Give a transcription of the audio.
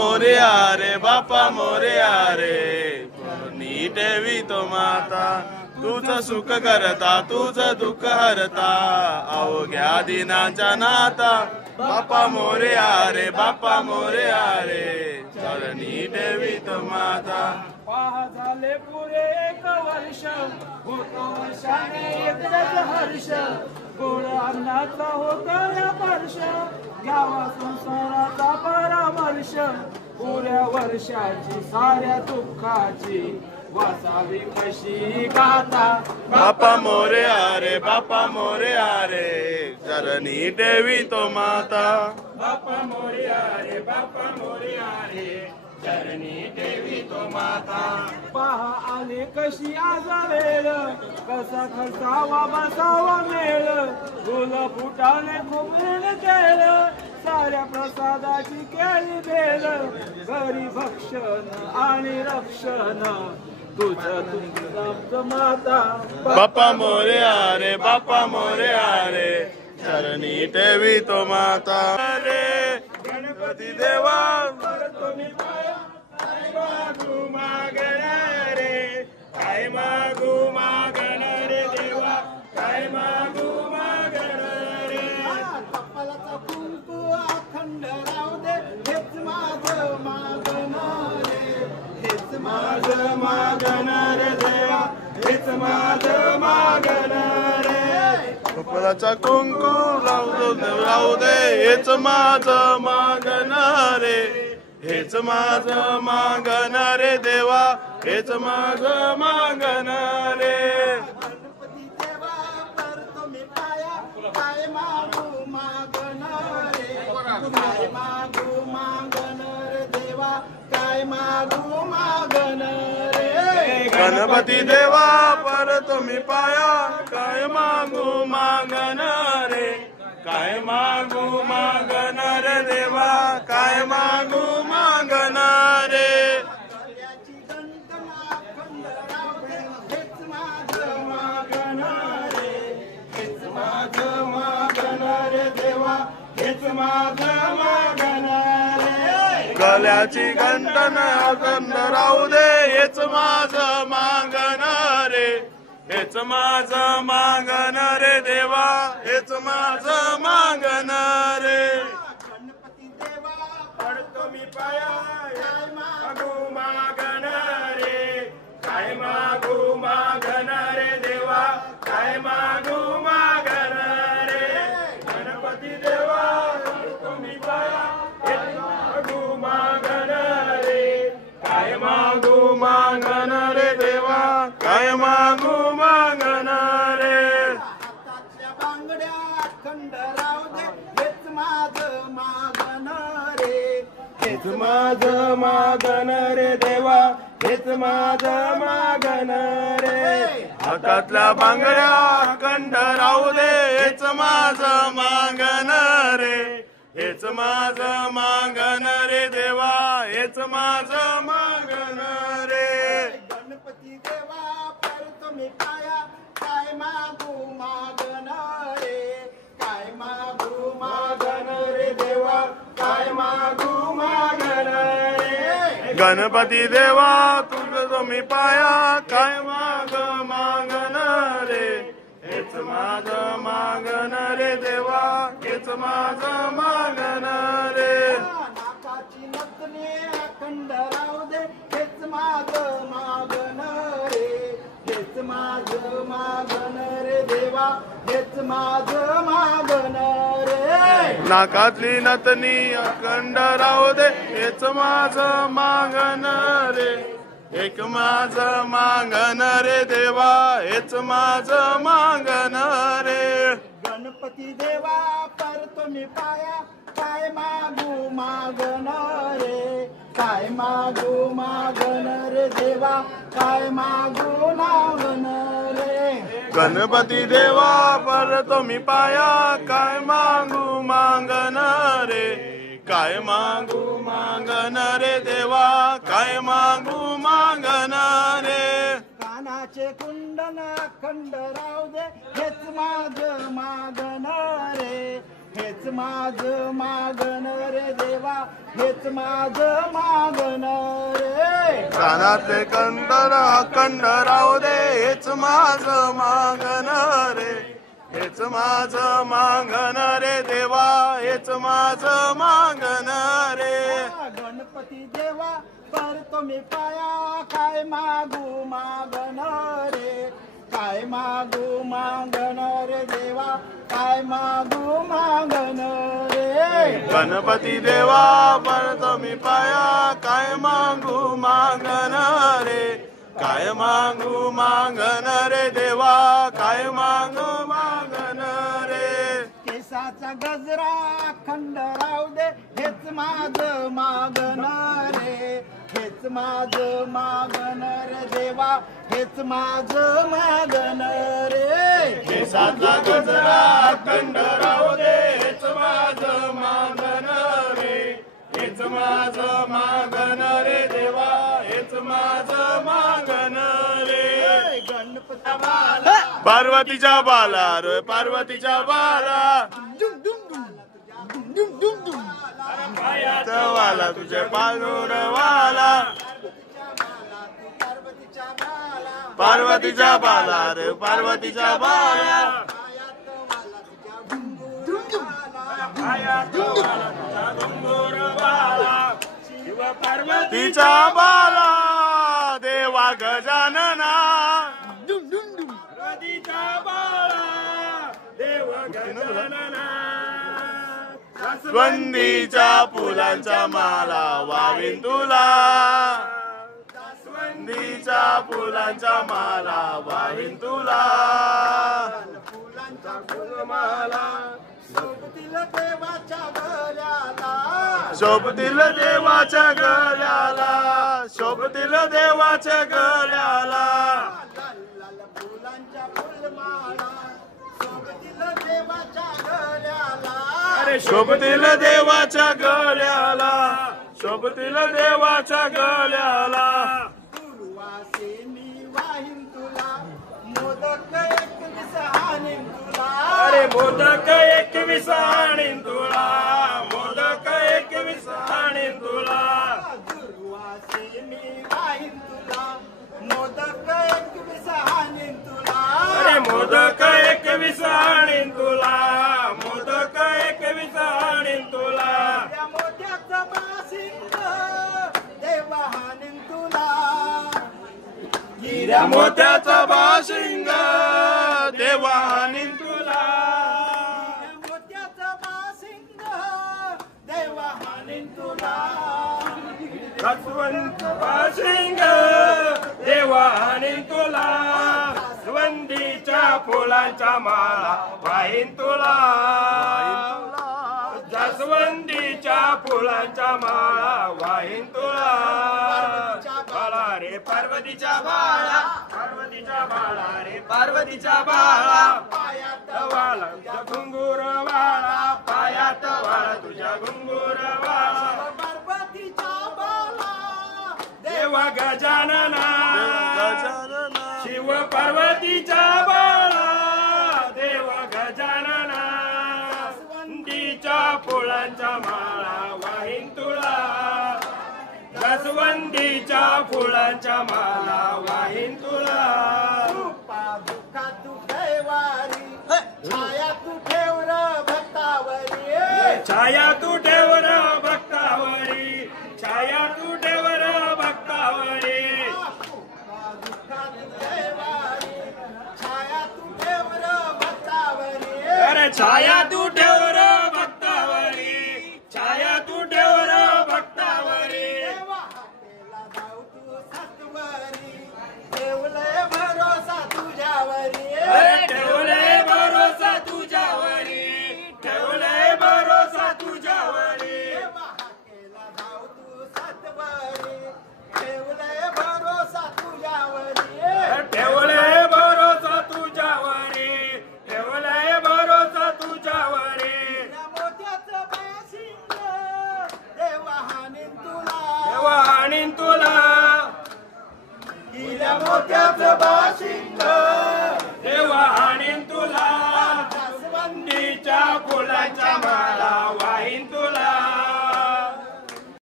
मोरया रे बापा मोरया रे नीट ठेवितो माता तुझं सुख करता तुझं दुःख हरता अवघ्या दिनांच्या नाता बापा मोरया रे बापा मोरया रे चरणी ठेवितो माता पहा झाले पुरे 1 वर्ष होतो वर्षाने एकच हर्ष गोड अन्नाचा होतो या वर्ष घ्यावा संसाराचा परामर्श पुऱ्या वर्षाची साऱ्या दुःखाची वाचावी कशी गाथा बापा मोरया रे बापा मोरया रे चरणी ठेवितो माता बापा मोरया रे बापा मोरया रे चरणी ठेवितो माता पहा आले कशी आज वेळ कसा खसावा बसावा मेळ फुल फुटाने खुबरेल केलं साऱ्या प्रसादाची केली बेल घरी भक्षण आणि रक्षण तुझं तुमचं माता बापा मोरया रे बापा मोरया रे चरणी ठेवितो माता रे गणपती देवा तुम्ही काय मागू मागण रे काय मागू मागण रे देवा काय मागू मागण रे कपालाचा कुंकू अखंड राहू दे हेच माझं मागण रे हेच माझं मागण रे देवा हेच माझं मागण रे कपालाचा कुंकू राहू दे हेच माझं मागण रे हेच माझं मागण रे देवा हेच माझं मागण रे गणपती देवा करतो मी पाया काय मागू मागण रे काय मागू मागण रे देवा काय मागू मागण रे गणपती देवा परतो मी पाया काय मागू मागण रे काय मागू मागण रे देवा काय मागू मागण रे गळ्याची गंटना अखंड राहू दे हेच माझं मागण रे हेच माझं मागण रे देवा हेच माझं मागण रे गळ्याची गंटन अखंड राहू दे हेच माझं मागण रे हेच माझं मागण रे देवा हेच माझं मागण रे गणपती देवा पडतो मी पाया काय मागू मागण रे काय मागू मागण रे देवा काय मागू मागण रे गणपती देवा पडतो मी पाया काय मागू मागण रे काय मागू मागण रे देवा काय मागू मागण रे हातातल्या बांगड्या अखंड राहू दे हेच माझं मागण रे हेच माझं मागण रे देवा हेच माझं मागण रे हातातल्या बांगड्या अखंड राहू दे हेच माझं मागण रे हेच माझं मागण रे देवा हेच माझं मागण रे गणपती देवा पडतो मी पाया काय मागू मागण रे काय मागू मागण रे देवा काय मागू मागण रे गणपती देवा तुझं मी पाया काय माग मागण रे हेच माझं मागण रे देवा हेच माझं मागण रे नाकाची नथनी अखंड राहू दे हेच माझं मागण रे हेच माझं मागण रे देवा हेच माझं मागण रे नाकातली नतनी अखंड राहू दे हेच माझं मागण रे एक माझं मागण रे देवा हेच माझं मागण रे गणपती देवा परतो मी पाया काय मागू मागण रे काय मागू मागण रे देवा काय मागू मागण रे गणपती देवा परतो मी पाया काय मागू मागण रे काय मागू मागण रे देवा काय मागू मागण रे कानाचे कुंडन अखंड राहू दे हेच माझं मागण रे हेच हेच माझं मागण रे देवा, हेच माझं मागण रे. कानातले कंदर अखंड राहू दे, हेच माझं मागण रे, हेच माझं मागण रे देवा, हेच माझं मागण रे. गणपती देवा पडतो मी पाया, काय मागू मागण रे, काय मागू मागण रे देवा, काय मागू मागण रे. गणपती देवा पडतो मी पाया, काय मागू मागण रे, काय मागू मागण रे देवा, काय मागू मागण रे. केसाचा गजरा अखंड राहू दे, हेच माझं मागण रे, हेच माझं मागण रे देवा, हेच माझं मागण रे. केसाचा गजरा अखंड राहू दे, हेच माझं मागण रे, हेच माझं मागण रे देवा, हेच माझं मागण रे. गणपती बाला पार्वतीच्या बाला रे, पार्वतीच्या बाला, वाला तुझे पांडुर वाला, पार्वतीच्या बाला रे, पार्वतीच्या बाला, पार्वतीच्या बाला देवा गजानना, पार्वतीच्या बाला देव गजानना. जास्वंदीच्या फुलांच्या माला वावीन तुला, जास्वंदीच्या फुलांच्या माला वावीन तुला. फुलांच्या फुलमाला शोभतील देवाच्या गळ्याला, शोभतील देवाच्या गळ्याला, शोभतील देवाच्या गळ्याला. लाल फुलांच्या फुलमाला शोभतील देवाच्या गळ्याला, अरे शोभतील देवाच्या गळ्याला, शोभतील देवाच्या गळ्याला. दुर्वासिनी वाहीन तुला, मोदक 21 हाणीन तुला, अरे मोदक 21 आणीन तुला, मोदक 21 आणीन तुला. दुर्वासिनी वाहीन तुला, मोदक 21 हाणीन तुला, अरे मोदक 21 आणीन तुला, मोदक 21 आणीन तुला. त्या मोठ्याचा बासिंग देवा हाणीन तुला, हिऱ्या मोत्याचा बाशिंग देवा हाणीन तुला, मोत्याचा बासिंग देवा हाणीन तुला. जास्वंत बाशिंग देवा हाणीन तुला, जास्वंदीच्या फुलांच्या माला वाहीन तुला, जास्वंदीच्या फुलांच्या माळा वाहीन तुला. बाळा रे पार्वतीच्या बाळा, पार्वतीच्या बाळा रे पार्वतीच्या बाळा, पायात वाला तुझा घुंगूर वाळा, पायात वाळा तुझ्या घुंगूर वाळा. पार्वतीच्या बाला देवा गजानना, शिव पार्वतीच्या बाळा, देव गजानना. जास्वंदीच्या फुलांच्या माळा वाहीन तुला, जास्वंदीच्या फुलांच्या माला वाहीन तुला. दुखा तू कैवारी, छाया तू ठेव र भक्तावरी, छाया तू ठेव र भक्तावरी, छाया तू ठेव र भक्तावरी. दुखा तू कैवारी, छाया तू ठेव र भक्तावरी, अरे छाया तू ठेव र भक्तावरी, छाया तू ठेव र भक्तावरी. देवा हाकेला जाऊ तू सत्वरी, ठेवलंय भरोसा तुझ्यावरी, अरे ठेवले भरोसा तुझ्यावरी, ठेवले भरोसा तुझ्यावरी. देवा हाकेला जाऊ तू सत्वरी, ठेवलंय भरोसा तुझ्यावरी, ठेवले भरोसा तुझ्यावरी, ठेवले भरोसा तुझ्यावरी. या मोठ्याचं बाशिंग देवा हाणीन तुला, देवा हाणीन तुला, हिऱ्या मोठ्याचं बाशिंग